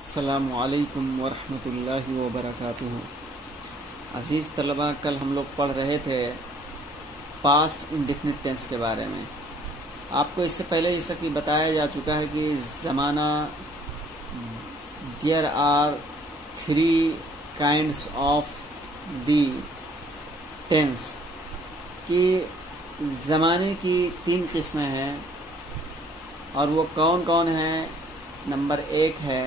अस्सलामु अलैकुम वरहमतुल्लाहि वबरकातुहू। अज़ीज़ तलबा, कल हम लोग पढ़ रहे थे पास्ट इंडेफिनिट टेंस के बारे में। आपको इससे पहले जैसा कि बताया जा चुका है कि ज़माना there are 3 kinds of the tense, कि ज़माने की 3 किस्में हैं और वो कौन कौन हैं। नंबर 1 है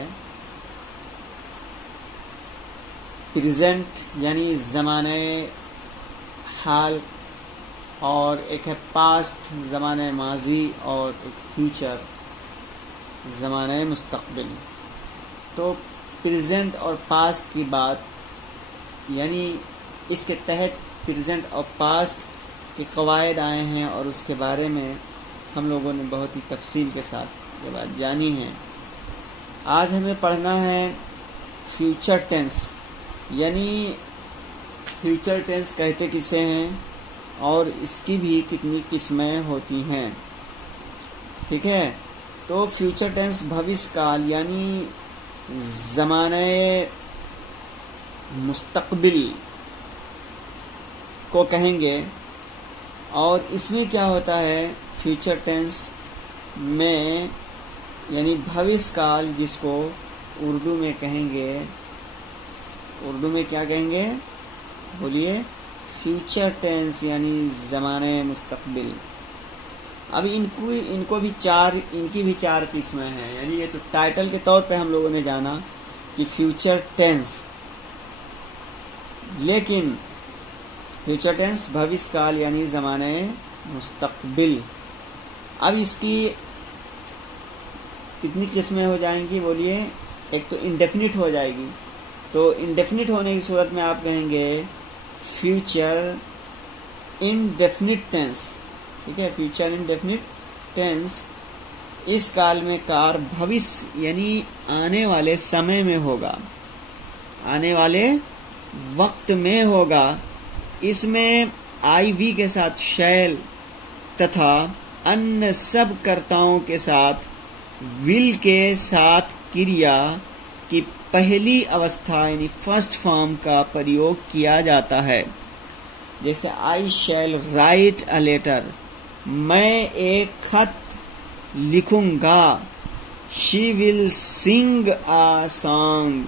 प्रेजेंट यानी ज़माने हाल, और एक है पास्ट ज़माने माजी, और एक फ्यूचर ज़माने मुस्तक़बिल। तो प्रेजेंट और पास्ट की बात, यानी इसके तहत प्रेजेंट और पास्ट के कवायद आए हैं और उसके बारे में हम लोगों ने बहुत ही तफसील के साथ ये बात जानी है। आज हमें पढ़ना है फ्यूचर टेंस, यानी फ्यूचर टेंस कहते किसे हैं और इसकी भी कितनी किस्में होती हैं। ठीक है, तो फ्यूचर टेंस भविष्य काल यानी ज़माने मुस्तक़बिल को कहेंगे। और इसमें क्या होता है फ्यूचर टेंस में, यानी भविष्य काल, जिसको उर्दू में कहेंगे, उर्दू में क्या कहेंगे, बोलिए, फ्यूचर टेंस यानी ज़माने मुस्तक़बिल। अब इनको भी इनकी भी 4 किस्में हैं। यानी ये तो टाइटल के तौर पे हम लोगों ने जाना कि फ्यूचर टेंस, लेकिन फ्यूचर टेंस भविष्य काल यानी ज़माने मुस्तक़बिल। अब इसकी कितनी किस्में हो जाएंगी, बोलिए। एक तो इंडेफिनिट हो जाएगी, तो इंडेफिनिट होने की सूरत में आप कहेंगे फ्यूचर इंडेफिनिट टेंस। ठीक है, फ्यूचर इंडेफिनिट टेंस। इस काल में कार भविष्य यानी आने वाले समय में होगा, आने वाले वक्त में होगा। इसमें IV के साथ शैल तथा अन्य सब कर्ताओं के साथ विल के साथ क्रिया की पहली अवस्था यानी फर्स्ट फॉर्म का प्रयोग किया जाता है। जैसे I shall write a letter, मैं एक खत लिखूंगा। She will sing a song,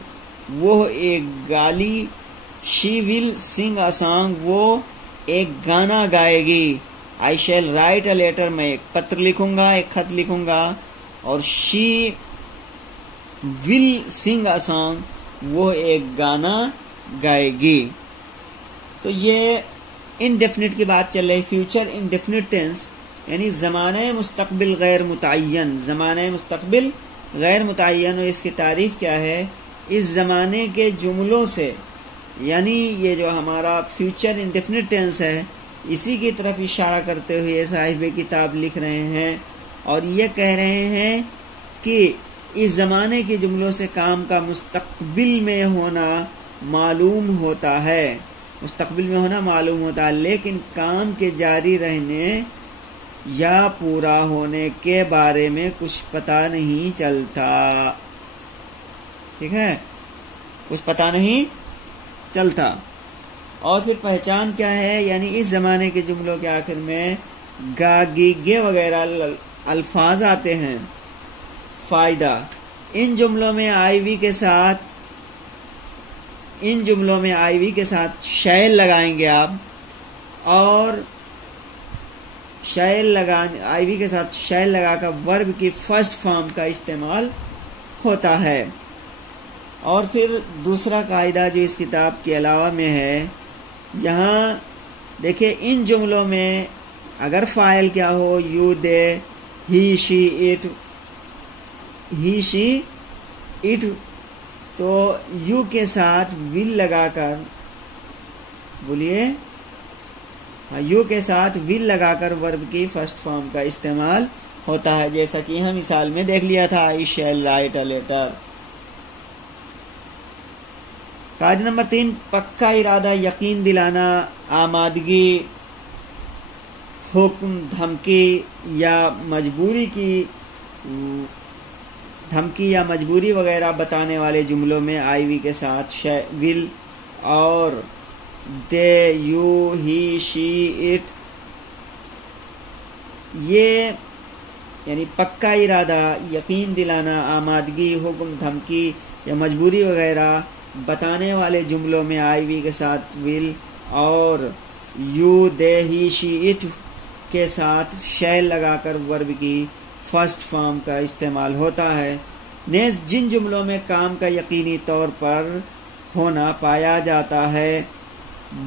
वो एक गाली। She will sing a song, वो एक गाना गाएगी। आई शैल राइट अ लेटर, मैं एक पत्र लिखूंगा, एक खत लिखूंगा। और she will sing a song, वो एक गाना गाएगी। तो ये इनडेफिनिट की बात चल रही। फ्यूचर इनडेफिनिट टेंस यानी ज़माने मुस्तक़बिल गैर मुतय्यन, ज़माने मुस्तक़बिल गैर मुतय्यन। और इसकी तारीफ क्या है, इस ज़माने के जुमलों से, यानी ये जो हमारा फ्यूचर इनडेफिनिट टेंस है, इसी की तरफ इशारा करते हुए साहिब किताब लिख रहे हैं और ये कह रहे हैं कि इस ज़माने के जुमलों से काम का मुस्तक़बिल में होना मालूम होता है, मुस्तक़बिल में होना मालूम होता है, लेकिन काम के जारी रहने या पूरा होने के बारे में कुछ पता नहीं चलता। ठीक है, कुछ पता नहीं चलता। और फिर पहचान क्या है, यानी इस ज़माने के जुमलों के आखिर में गा गी गे वगैरह अल्फाज आते हैं। फायदा, इन जुमलों में IV के साथ शैल लगाएंगे आप, और IV के साथ शैल लगाकर वर्ब की फर्स्ट फॉर्म का इस्तेमाल होता है। और फिर दूसरा कायदा जो इस किताब के अलावा में है, यहाँ देखिए, इन जुमलों में अगर फाइल क्या हो, you they, he she it, तो यू के साथ विल लगाकर, बोलिए, यू के साथ विल लगाकर वर्ब की फर्स्ट फॉर्म का इस्तेमाल होता है, जैसा कि हम मिसाल में देख लिया था, आई शैल राइट अ लेटर। कायदा नंबर 3, पक्का इरादा, यकीन दिलाना, आमादगी, हुक्म, धमकी या मजबूरी की धमकी या मजबूरी वगैरह बताने वाले जुमलों में आईवी के साथ विल और दे, यू, ही, शी, इट, ये यानी पक्का इरादा, यकीन दिलाना, आमादगी, हुक्म, धमकी या मजबूरी वगैरह बताने वाले जुमलों में आईवी के साथ विल और you, they, he, she, it के साथ शैल लगाकर वर्ब की फर्स्ट फॉर्म का इस्तेमाल होता है। नेज़ जिन जुमलों में काम का यकीनी तौर पर होना पाया जाता है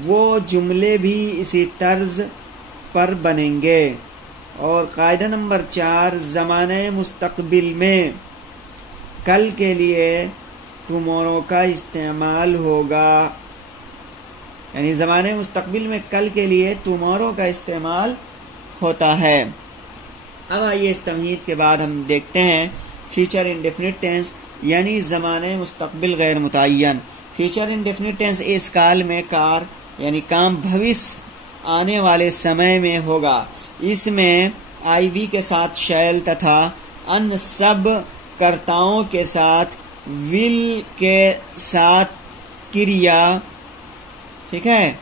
वो जुमले भी इसी तर्ज पर बनेंगे। और कायदा नंबर 4, ज़माने मुस्तक़बिल में कल के लिए टुमारो का इस्तेमाल होगा, यानी ज़माने मुस्तक़बिल में कल के लिए टुमारो का इस्तेमाल होता है। अब आइए इस तमहीद के बाद हम देखते हैं फ्यूचर इंडेफिनिट टेंस यानी ज़माने मुस्तक़बिल गैर मुतय्यन। फ्यूचर इंडेफिनिट टेंस इस काल में कार यानी काम भविष्य आने वाले समय में होगा। इसमें आईवी के साथ शैल तथा अन्य सब कर्ताओं के साथ विल के साथ क्रिया, ठीक है,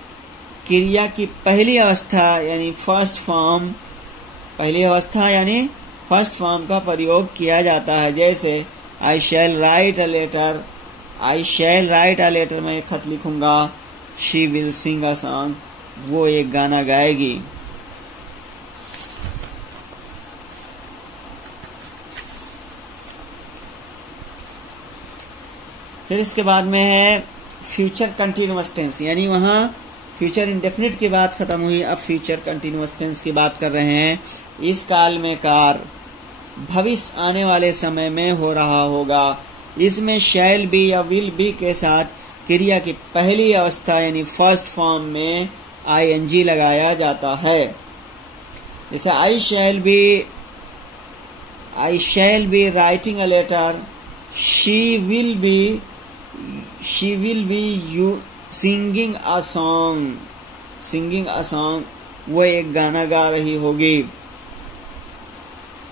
क्रिया की पहली अवस्था यानी फर्स्ट फॉर्म, पहली अवस्था यानी फर्स्ट फॉर्म का प्रयोग किया जाता है। जैसे I shall write a letter, I shall write a letter, मैं एक खत लिखूंगा। She will sing a song, वो एक गाना गाएगी। फिर इसके बाद में है फ्यूचर कंटिन्यूअस टेंस, यानी वहां फ्यूचर इंडेफिनिट की बात खत्म हुई, अब फ्यूचर कंटिन्यूअस टेंस की बात कर रहे हैं। इस काल में कार भविष्य आने वाले समय में हो रहा होगा। इसमें शैल बी या विल बी के साथ क्रिया की पहली अवस्था यानी फर्स्ट फॉर्म में आईएनजी लगाया जाता है। जैसे I shall be writing a letter, she will be you singing a song, वो एक गाना गा रही होगी।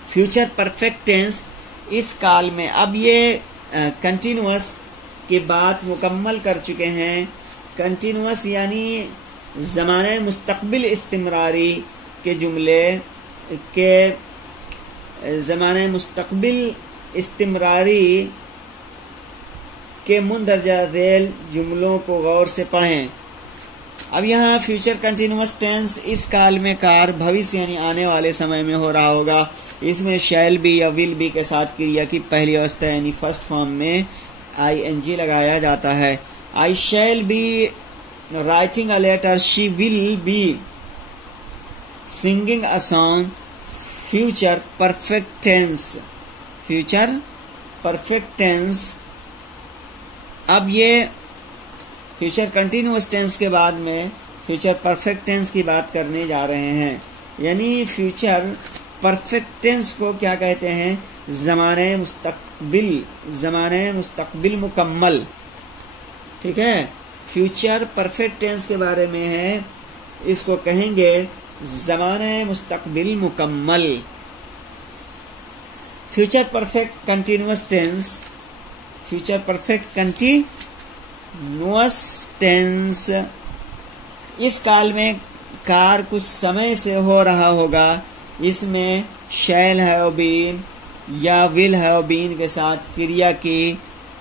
फ्यूचर परफेक्ट टेंस इस काल में, अब ये कंटिन्यूअस की बात मुकम्मल कर चुके हैं। कंटिन्यूअस यानी ज़माने मुस्तक़बिल इस्तिमरारी के जुमले के, ज़माने मुस्तक़बिल इस्तिमरारी के मुंदरजा झेल जुमलों को गौर से पढ़ें। अब यहाँ फ्यूचर कंटिन्यूअस टेंस इस काल में कार भविष्य यानी आने वाले समय में हो रहा होगा। इसमें शैल बी या विल बी के साथ क्रिया की पहली अवस्था यानी फर्स्ट फॉर्म में आईएनजी लगाया जाता है। I shall be writing a letter, she will be singing a song. Future perfect tense, future perfect tense. अब ये फ्यूचर कंटिन्यूअस टेंस के बाद में फ्यूचर परफेक्ट टेंस की बात करने जा रहे हैं। यानी फ्यूचर परफेक्ट टेंस को क्या कहते हैं? ज़माने मुस्तक़बिल मुकम्मल, ठीक है। फ्यूचर परफेक्ट टेंस के बारे में है, इसको कहेंगे ज़माने मुस्तक़बिल मुकम्मल। Future perfect continuous tense, future perfect continuous tense इस काल में कार कुछ समय से हो रहा होगा। इसमें शैल हैव बीन या विल हैव बीन के साथ क्रिया की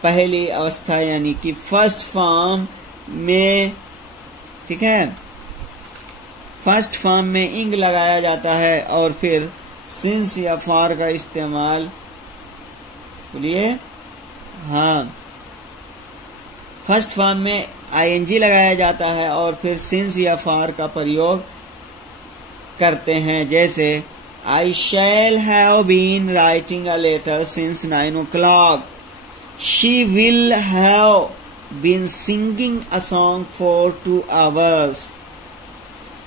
पहली अवस्था यानी कि फर्स्ट फॉर्म में, ठीक है, फर्स्ट फॉर्म में इंग लगाया जाता है और फिर सिंस या फॉर का इस्तेमाल, बोलिए, हाँ, फर्स्ट फॉर्म में आईएनजी लगाया जाता है और फिर सिंस या फॉर का प्रयोग करते हैं। जैसे I shall have been writing a letter since 9 o'clock, she will have been singing a song for 2 hours।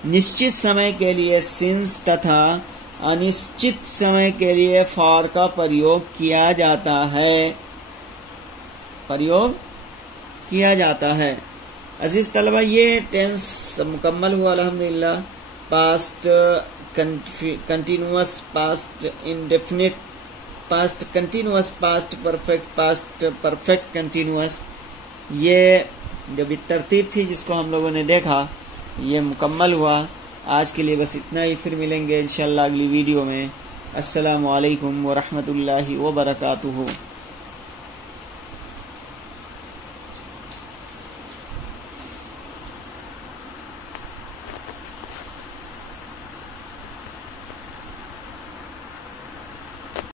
निश्चित समय के लिए सिंस तथा अनिश्चित समय के लिए फॉर का प्रयोग किया जाता है। अजीज तलबा, ये टेंस मुकम्मल हुआ अल्हम्दुलिल्लाह। Past continuous, past indefinite past continuous, past perfect continuous, ये जो भी तरतीब थी जिसको हम लोगों ने देखा ये मुकम्मल हुआ। आज के लिए बस इतना ही, फिर मिलेंगे इंशाल्लाह अगली वीडियो में। अस्सलामु अलैकुम व रहमतुल्लाहि व बरकातुहू।